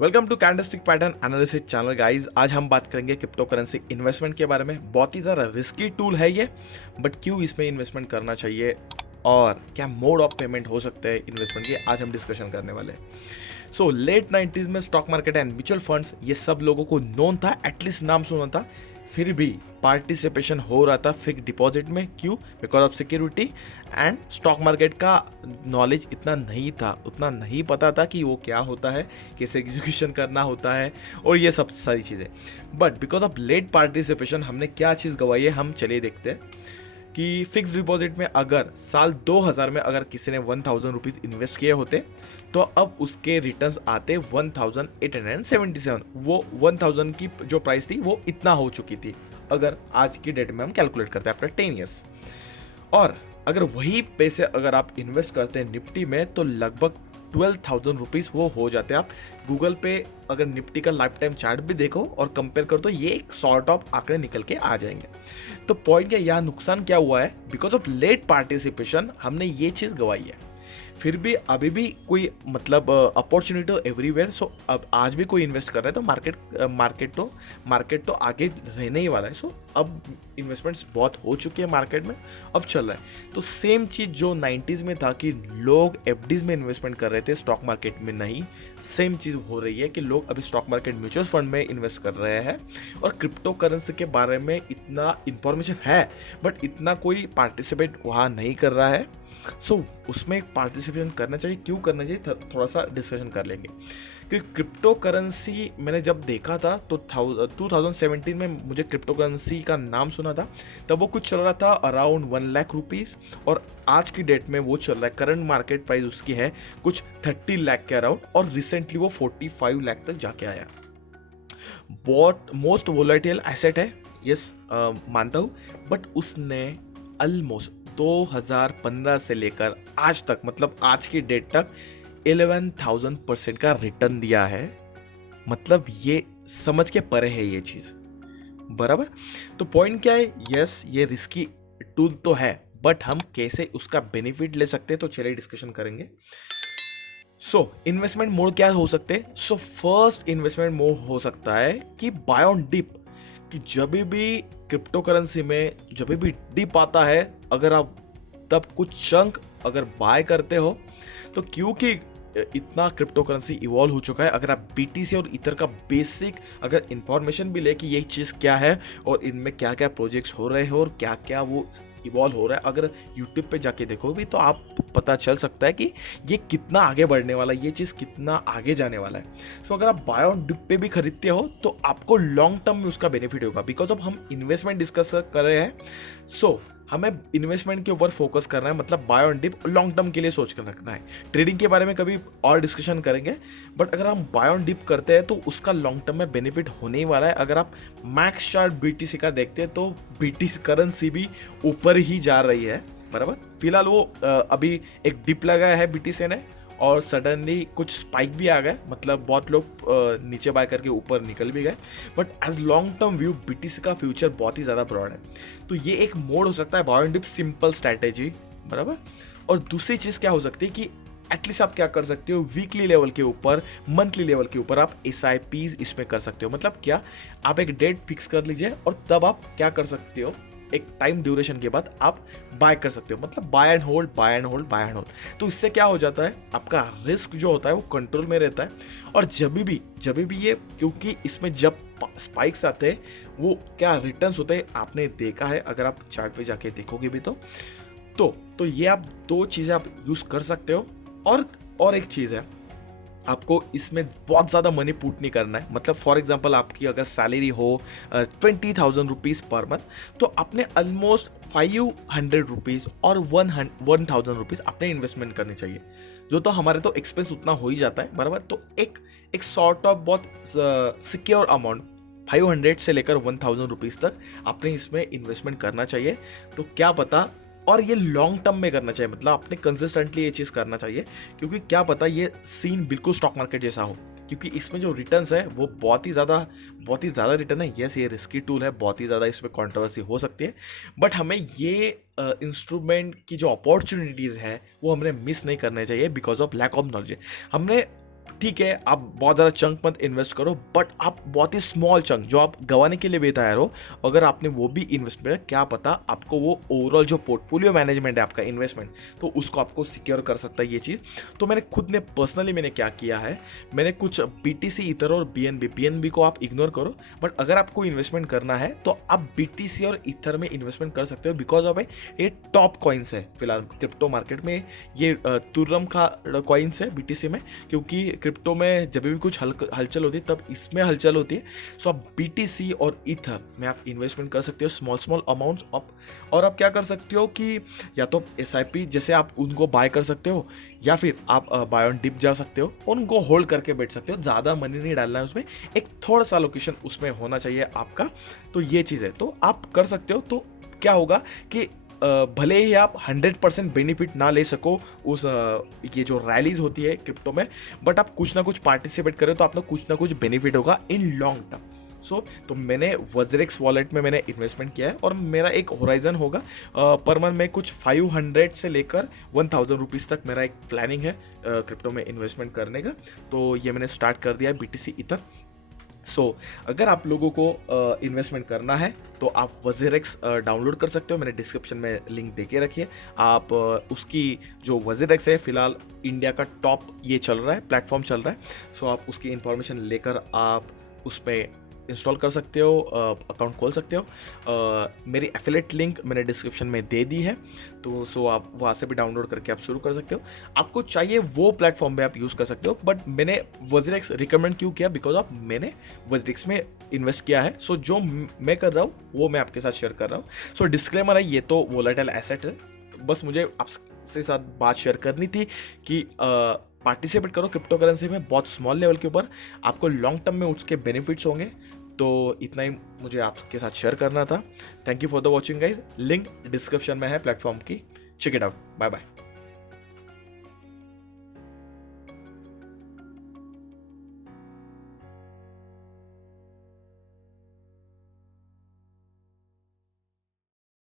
Welcome to candlestick pattern analysis channel guys. आज हम बात करेंगे क्रिप्टो करेंसी इन्वेस्टमेंट के बारे में। बहुत ही ज़्यादा रिस्की टूल है ये, बट क्यों इसमें इन्वेस्टमेंट करना चाहिए और क्या मोड ऑफ पेमेंट हो सकते हैं इन्वेस्टमेंट के, आज हम डिस्कशन करने वाले हैं। सो लेट 90s में stock market and mutual funds ये सब लोगों को नोन था, एटलीस्ट नाम सुना था, फिर भी पार्टिसिपेशन हो रहा था फिक्स डिपॉजिट में। क्यों? Because of security and stock market का नॉलेज इतना नहीं था, उतना नहीं पता था कि वो क्या होता है, कैसे एग्जीक्यूशन करना होता है और ये सब सारी चीज़ें। But because of late participation हमने क्या चीज़ गवाई है, हम चलिए देखते हैं कि फिक्स डिपॉजिट में अगर साल 2000 में अगर किसी ने 1000 रुपीज़ इन्वेस्ट किए होते तो अब उसके रिटर्न्स आते 1877। वो 1000 की जो प्राइस थी वो इतना हो चुकी थी अगर आज की डेट में हम कैलकुलेट करते हैं आफ्टर 10 ईयर्स। और अगर वही पैसे अगर आप इन्वेस्ट करते हैं निफ्टी में तो लगभग 12,000 रुपीज़ वो हो जाते हैं। आप गूगल पे अगर निफ्टी का लाइफ टाइम चार्ट भी देखो और कंपेयर करो तो ये एक सॉर्ट ऑफ आंकड़े निकल के आ जाएंगे। तो पॉइंट क्या, यहाँ नुकसान क्या हुआ है? बिकॉज ऑफ लेट पार्टिसिपेशन हमने ये चीज़ गवाई है। फिर भी अभी भी कोई मतलब अपॉर्चुनिटी एवरीवेयर। सो अब आज भी कोई इन्वेस्ट कर रहा है तो मार्केट तो आगे रहने ही वाला है। सो अब इन्वेस्टमेंट्स बहुत हो चुके हैं मार्केट में, अब चल रहा है। तो सेम चीज़ जो 90s में था कि लोग एफडीज में इन्वेस्टमेंट कर रहे थे, स्टॉक मार्केट में नहीं, सेम चीज़ हो रही है कि लोग अभी स्टॉक मार्केट म्यूचुअल फंड में इन्वेस्ट कर रहे हैं। और क्रिप्टो करेंसी के बारे में इतना इंफॉर्मेशन है बट इतना कोई पार्टिसिपेट वहाँ नहीं कर रहा है। सो उसमें पार्टिसिपेशन करना चाहिए। क्यों करना चाहिए, थोड़ा सा डिस्कशन कर लेंगे कि क्रिप्टो करेंसी मैंने जब देखा था तो 2017 में मुझे क्रिप्टो करेंसी का नाम सुना था, तब वो कुछ चल रहा था अराउंड 1 लाख रुपीज़ और आज की डेट में वो चल रहा है, करंट मार्केट प्राइस उसकी है कुछ 30 लाख के अराउंड और रिसेंटली वो 45 लाख तक जाके आया। बहुत मोस्ट वोलेटाइल एसेट है, यस मानता हूँ, बट उसने ऑलमोस्ट 2015 से लेकर आज तक, मतलब आज की डेट तक 11,000% का रिटर्न दिया है। मतलब ये समझ के परे है ये चीज, बराबर। तो पॉइंट क्या है, यस ये रिस्की टूल तो है, बट हम कैसे उसका बेनिफिट ले सकते हैं तो चलिए डिस्कशन करेंगे। सो इन्वेस्टमेंट मोड क्या हो सकते हैं? सो फर्स्ट इन्वेस्टमेंट मोड हो सकता है कि बाय ऑन डिप, कि जब भी क्रिप्टो करेंसी में जब भी डिप आता है अगर आप तब कुछ चंक अगर बाय करते हो तो क्योंकि इतना क्रिप्टो करेंसी इवॉल्व हो चुका है, अगर आप बीटीसी और इथर का बेसिक अगर इंफॉर्मेशन भी ले कि ये चीज़ क्या है और इनमें क्या क्या प्रोजेक्ट्स हो रहे हैं और क्या क्या वो इवॉल्व हो रहा है, अगर यूट्यूब पे जाके देखो भी तो आप पता चल सकता है कि ये कितना आगे बढ़ने वाला है, ये चीज़ कितना आगे जाने वाला है। सो अगर आप बाय ऑन डिप पे भी खरीदते हो तो आपको लॉन्ग टर्म में उसका बेनिफिट होगा। बिकॉज ऑफ हम इन्वेस्टमेंट डिस्कस कर रहे हैं, सो हमें इन्वेस्टमेंट के ऊपर फोकस करना है, मतलब buy on dip long term के लिए सोच कर रखना है। ट्रेडिंग के बारे में कभी और डिस्कशन करेंगे, बट अगर हम बाय ऑन डिप करते हैं तो उसका लॉन्ग टर्म में बेनिफिट होने ही वाला है। अगर आप मैक्स चार्ट बीटीसी का देखते हैं तो बीटीसी करेंसी भी ऊपर ही जा रही है, बराबर। फिलहाल वो अभी एक डिप लगाया है बीटीसी ने और सडनली कुछ स्पाइक भी आ गए, मतलब बहुत लोग नीचे बाय करके ऊपर निकल भी गए। But as long term view BTC का फ्यूचर बहुत ही ज़्यादा ब्रॉड है। तो ये एक मोड हो सकता है buy on dip, simple strategy, बराबर। और दूसरी चीज़ क्या हो सकती है कि एटलीस्ट आप क्या कर सकते हो, वीकली लेवल के ऊपर, मंथली लेवल के ऊपर आप SIPs इसमें कर सकते हो। मतलब क्या, आप एक डेट फिक्स कर लीजिए और तब आप क्या कर सकते हो, एक टाइम ड्यूरेशन के बाद आप बाय कर सकते हो, मतलब buy and hold, buy and hold, buy and hold. तो इससे क्या हो जाता है, आपका रिस्क जो होता है वो कंट्रोल में रहता है। और जब भी ये, क्योंकि इसमें जब स्पाइक्स आते हैं वो क्या रिटर्न्स होते हैं, आपने देखा है अगर आप चार्ट पे जाके देखोगे भी तो ये आप दो चीज़ें आप यूज़ कर सकते हो। और एक चीज़ है, आपको इसमें बहुत ज़्यादा मनी पुट नहीं करना है। मतलब फॉर एग्जांपल आपकी अगर सैलरी हो 20,000 रुपीज़ पर मंथ तो आपने ऑलमोस्ट 500 रुपीज़ और 1,000 रुपीज़ अपने इन्वेस्टमेंट करने चाहिए, जो तो हमारे तो एक्सपेंस उतना हो ही जाता है, बराबर। तो एक सॉर्ट ऑफ बहुत सिक्योर अमाउंट 500 से लेकर 1,000 रुपीज़ तक आपने इसमें इन्वेस्टमेंट करना चाहिए। तो क्या पता, और ये लॉन्ग टर्म में करना चाहिए, मतलब आपने कंसिस्टेंटली ये चीज़ करना चाहिए, क्योंकि क्या पता ये सीन बिल्कुल स्टॉक मार्केट जैसा हो, क्योंकि इसमें जो रिटर्न्स है वो बहुत ही ज़्यादा रिटर्न है। यस ये रिस्की टूल है, बहुत ही ज़्यादा इसमें कंट्रोवर्सी हो सकती है, बट हमें ये इंस्ट्रूमेंट की जो अपॉर्चुनिटीज़ है वो हमने मिस नहीं करने चाहिए because of lack of knowledge. हमने ठीक है, आप बहुत ज़्यादा चंक मत इन्वेस्ट करो, बट आप बहुत ही स्मॉल चंक जो आप गंवाने के लिए भी तैयार हो, अगर आपने वो भी इन्वेस्ट किया, क्या पता आपको वो ओवरऑल जो पोर्टफोलियो मैनेजमेंट है आपका इन्वेस्टमेंट, तो उसको आपको सिक्योर कर सकता है ये चीज़। तो मैंने खुद ने पर्सनली मैंने क्या किया है, मैंने कुछ BTC ईथर और BNB को आप इग्नोर करो, बट अगर आपको इन्वेस्टमेंट करना है तो आप BTC और ईथर में इन्वेस्टमेंट कर सकते हो, बिकॉज ऑफ ये टॉप कॉइन्स है फिलहाल क्रिप्टो मार्केट में। ये तुर्रम का कॉइन्स है BTC में, क्योंकि क्रिप्टो में जब भी कुछ हलचल होती है तब इसमें हलचल होती है। सो आप BTC और ईथर में आप इन्वेस्टमेंट कर सकते हो स्मॉल स्मॉल अमाउंट्स ऑफ, और आप क्या कर सकते हो कि या तो SIP जैसे आप उनको बाय कर सकते हो, या फिर आप बाय ऑन डिप जा सकते हो और उनको होल्ड करके बैठ सकते हो। ज़्यादा मनी नहीं डालना है उसमें, एक थोड़ा सा लोकेशन उसमें होना चाहिए आपका। तो ये चीज़ है, तो आप कर सकते हो। तो क्या होगा कि भले ही आप 100% बेनिफिट ना ले सको उस ये जो रैलीज होती है क्रिप्टो में, बट आप कुछ ना कुछ पार्टिसिपेट करें तो आपको कुछ ना कुछ बेनिफिट होगा इन लॉन्ग टर्म। तो मैंने वज्रेक्स वॉलेट में मैंने इन्वेस्टमेंट किया है, और मेरा एक होराइजन होगा पर मंथ में कुछ 500 से लेकर 1000 रुपीज़ तक मेरा एक प्लानिंग है क्रिप्टो में इन्वेस्टमेंट करने का। तो ये मैंने स्टार्ट कर दिया है BTC ईथर। अगर आप लोगों को इन्वेस्टमेंट करना है तो आप वज़ेरेक्स डाउनलोड कर सकते हो, मैंने डिस्क्रिप्शन में लिंक दे के रखी है। आप उसकी जो वज़ेरेक्स है फिलहाल इंडिया का टॉप ये चल रहा है, प्लेटफॉर्म चल रहा है। आप उसकी इंफॉर्मेशन लेकर आप उस पर इंस्टॉल कर सकते हो, अकाउंट खोल सकते हो। मेरी एफिलेट लिंक मैंने डिस्क्रिप्शन में दे दी है, तो आप वहाँ से भी डाउनलोड करके आप शुरू कर सकते हो। आपको चाहिए वो प्लेटफॉर्म पे आप यूज़ कर सकते हो, बट मैंने वज़रेक्स रिकमेंड क्यों किया, बिकॉज ऑफ मैंने वज़रेक्स में इन्वेस्ट किया है। जो मैं कर रहा हूँ वो मैं आपके साथ शेयर कर रहा हूँ। डिस्क्लेमर है, ये तो वोलेटाइल एसेट है, बस मुझे आपसे साथ बात शेयर करनी थी कि पार्टिसिपेट करो क्रिप्टो करेंसी में बहुत स्मॉल लेवल के ऊपर, आपको लॉन्ग टर्म में उसके बेनिफिट्स होंगे। तो इतना ही मुझे आपके साथ शेयर करना था। Thank you for the watching guys. Link description में है प्लेटफॉर्म की, check it out. Bye bye.